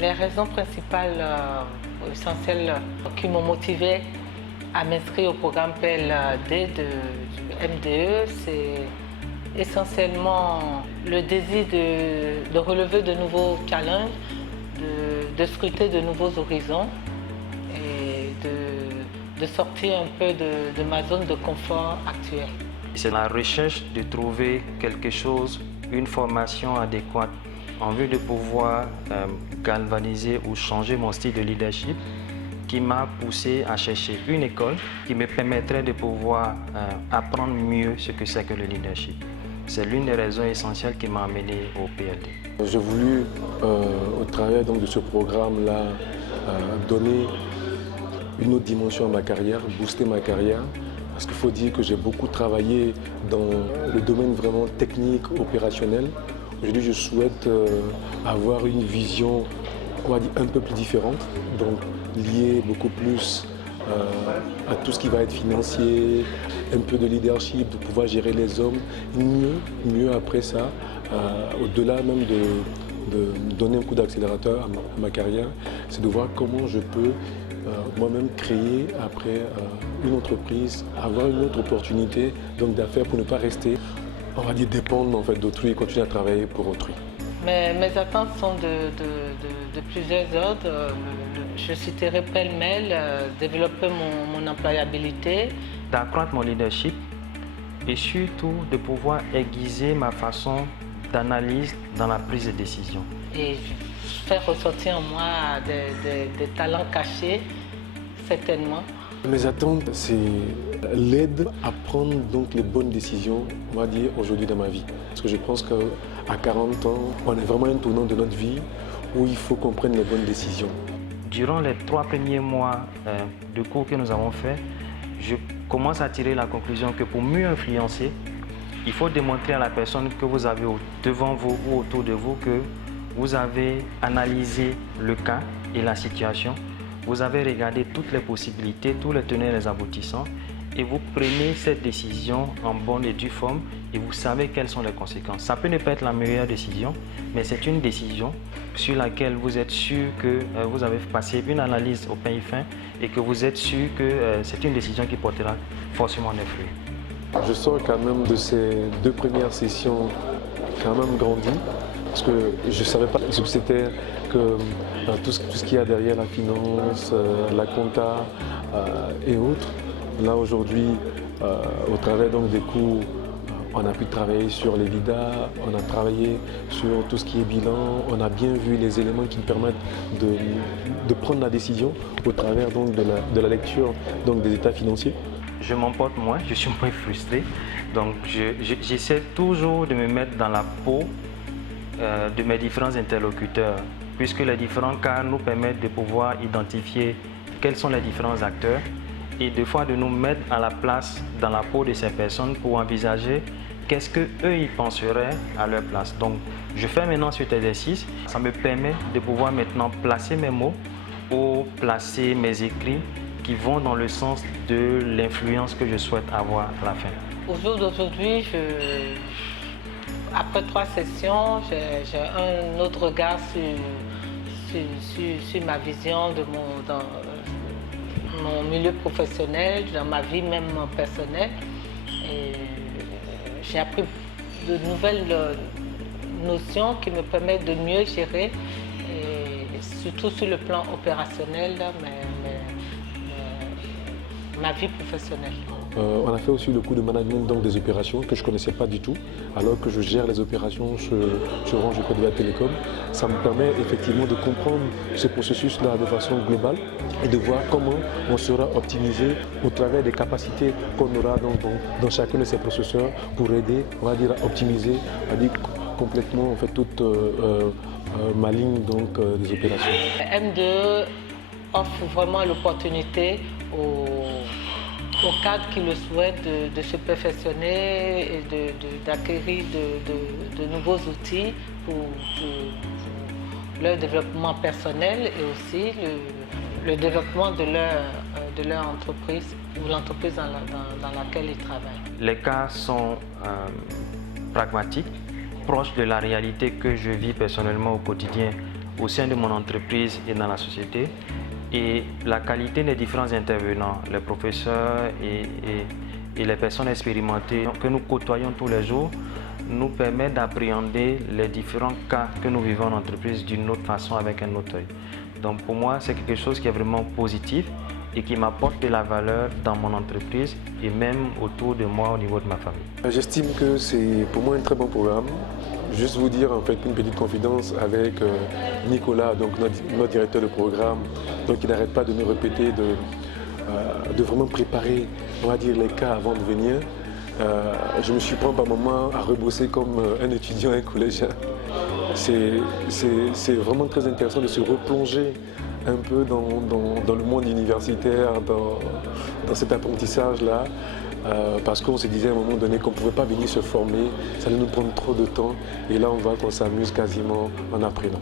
Les raisons principales, essentielles, qui m'ont motivé à m'inscrire au programme PLD du MDE, c'est essentiellement le désir de relever de nouveaux challenges, de scruter de nouveaux horizons et de sortir un peu de ma zone de confort actuelle. C'est la recherche de trouver quelque chose, une formation adéquate en vue de pouvoir galvaniser ou changer mon style de leadership qui m'a poussé à chercher une école qui me permettrait de pouvoir apprendre mieux ce que c'est que le leadership. C'est l'une des raisons essentielles qui m'a amené au PLD. J'ai voulu, au travers de ce programme-là, donner une autre dimension à ma carrière, booster ma carrière. Parce qu'il faut dire que j'ai beaucoup travaillé dans le domaine vraiment technique, opérationnel. Aujourd'hui, je souhaite avoir une vision, on va dire, un peu plus différente, donc liée beaucoup plus à tout ce qui va être financier, un peu de leadership, de pouvoir gérer les hommes, mieux après ça, au-delà même de donner un coup d'accélérateur à ma carrière, c'est de voir comment je peux moi-même créer après une entreprise, avoir une autre opportunité d'affaires pour ne pas rester, on va dire, dépendre en fait, d'autrui et continuer à travailler pour autrui. Mes attentes sont de plusieurs ordres. Je citerai pêle-mêle, développer mon employabilité. D'accroître mon leadership et surtout de pouvoir aiguiser ma façon d'analyse dans la prise de décision. Et faire ressortir en moi des talents cachés, certainement. Mes attentes, c'est l'aide à prendre donc les bonnes décisions, on va dire, aujourd'hui dans ma vie. Parce que je pense qu'à 40 ans, on est vraiment à un tournant de notre vie où il faut qu'on prenne les bonnes décisions. Durant les 3 premiers mois de cours que nous avons fait, je commence à tirer la conclusion que pour mieux influencer, il faut démontrer à la personne que vous avez devant vous ou autour de vous que vous avez analysé le cas et la situation, vous avez regardé toutes les possibilités, tous les tenants et les aboutissants et vous prenez cette décision en bonne et due forme et vous savez quelles sont les conséquences. Ça peut ne pas être la meilleure décision, mais c'est une décision sur laquelle vous êtes sûr que vous avez passé une analyse au pain et fin et que vous êtes sûr que c'est une décision qui portera forcément des fruits. Je sors quand même de ces 2 premières sessions quand même grandi parce que je ne savais pas ce que c'était que tout ce qu'il y a derrière la finance, la compta et autres. Là aujourd'hui, au travers donc, des cours, on a pu travailler sur les VIDA, on a travaillé sur tout ce qui est bilan, on a bien vu les éléments qui permettent de prendre la décision au travers donc, de la lecture donc, des états financiers. Je m'emporte moins, je suis moins frustré, donc j'essaie toujours de me mettre dans la peau de mes différents interlocuteurs, puisque les différents cas nous permettent de pouvoir identifier quels sont les différents acteurs et des fois de nous mettre à la place, dans la peau de ces personnes pour envisager qu'est-ce qu'eux ils penseraient à leur place. Donc je fais maintenant cet exercice, ça me permet de pouvoir maintenant placer mes mots ou placer mes écrits qui vont dans le sens de l'influence que je souhaite avoir à la fin. Au jour d'aujourd'hui, après 3 sessions, j'ai un autre regard sur ma vision de mon milieu professionnel, dans ma vie même personnelle. J'ai appris de nouvelles notions qui me permettent de mieux gérer, et surtout sur le plan opérationnel, ma vie professionnelle. On a fait aussi le cours de management donc, des opérations que je ne connaissais pas du tout, alors que je gère les opérations sur Orange Côte Télécom. Ça me permet effectivement de comprendre ce processus-là de façon globale et de voir comment on sera optimisé au travers des capacités qu'on aura dans chacun de ces processeurs pour aider, on va dire, à optimiser, on va dire, complètement en fait, toute ma ligne donc, des opérations. M2 offre vraiment l'opportunité aux cadres qui le souhaitent de se perfectionner et d'acquérir de nouveaux outils pour leur développement personnel et aussi le développement de leur entreprise ou l'entreprise dans laquelle ils travaillent. Les cas sont pragmatiques, proches de la réalité que je vis personnellement au quotidien au sein de mon entreprise et dans la société. Et la qualité des différents intervenants, les professeurs et les personnes expérimentées que nous côtoyons tous les jours, nous permet d'appréhender les différents cas que nous vivons en entreprise d'une autre façon, avec un autre œil. Donc pour moi, c'est quelque chose qui est vraiment positif et qui m'apporte de la valeur dans mon entreprise et même autour de moi au niveau de ma famille. J'estime que c'est pour moi un très bon programme. Juste vous dire en fait une petite confidence avec Nicolas, donc notre directeur de programme, donc il n'arrête pas de nous répéter de vraiment préparer, on va dire, les cas avant de venir. Je me suis pris par moments à rebosser comme un étudiant, un collégien. C'est vraiment très intéressant de se replonger un peu dans le monde universitaire, dans cet apprentissage-là, parce qu'on se disait à un moment donné qu'on ne pouvait pas venir se former, ça allait nous prendre trop de temps, et là on voit qu'on s'amuse quasiment en apprenant.